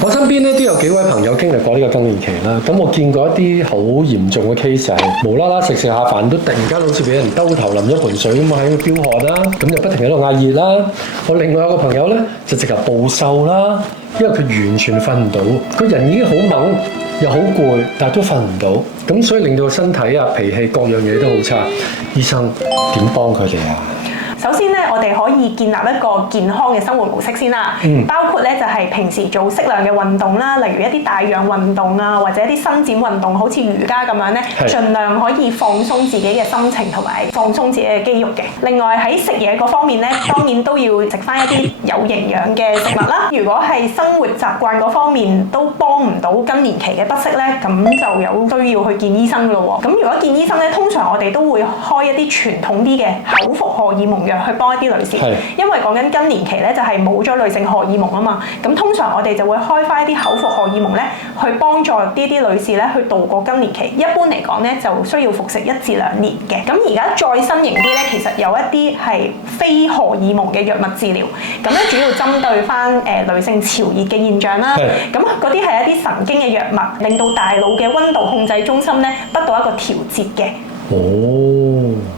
我身邊咧都有幾位朋友經歷過呢個更年期啦，咁我見過一啲好嚴重嘅 case 係無啦啦食下飯都突然間好似俾人兜頭淋咗盆水咁喺度飆汗啦，咁就不停喺度嗌熱啦。我另外有個朋友咧就直頭暴瘦啦，因為佢完全瞓唔到，佢人已經好猛又好攰，但係都瞓唔到，咁所以令到身體啊脾氣各樣嘢都好差。醫生點幫佢哋啊？首先咧，我哋可以建立一個健康嘅生活模式先啦，包括咧就係平時做適量嘅運動啦，例如一啲帶氧運動啊，或者一啲伸展運動，好似瑜伽咁樣咧，盡量可以放鬆自己嘅心情同埋放鬆自己嘅肌肉嘅。另外喺食嘢嗰方面咧，當然都要食翻一啲有營養嘅食物啦。如果係生活習慣嗰方面都幫唔到更年期嘅不適咧，咁就有需要去見醫生咯喎。咁如果見醫生咧，通常我哋都會開一啲傳統啲嘅口服荷爾蒙藥去幫一啲女士，因為講緊更年期咧就係冇咗女性荷爾蒙啊嘛，咁通常我哋就會開翻一啲口服荷爾蒙咧，去幫助呢啲女士咧去度過更年期。一般嚟講咧就需要服食1至2年嘅。咁而家再新型啲咧，其實有一啲係非荷爾蒙嘅藥物治療，咁咧主要針對翻女性潮熱嘅現象啦。咁嗰啲係一啲神經嘅藥物，令到大腦嘅溫度控制中心咧得到一個調節嘅。哦。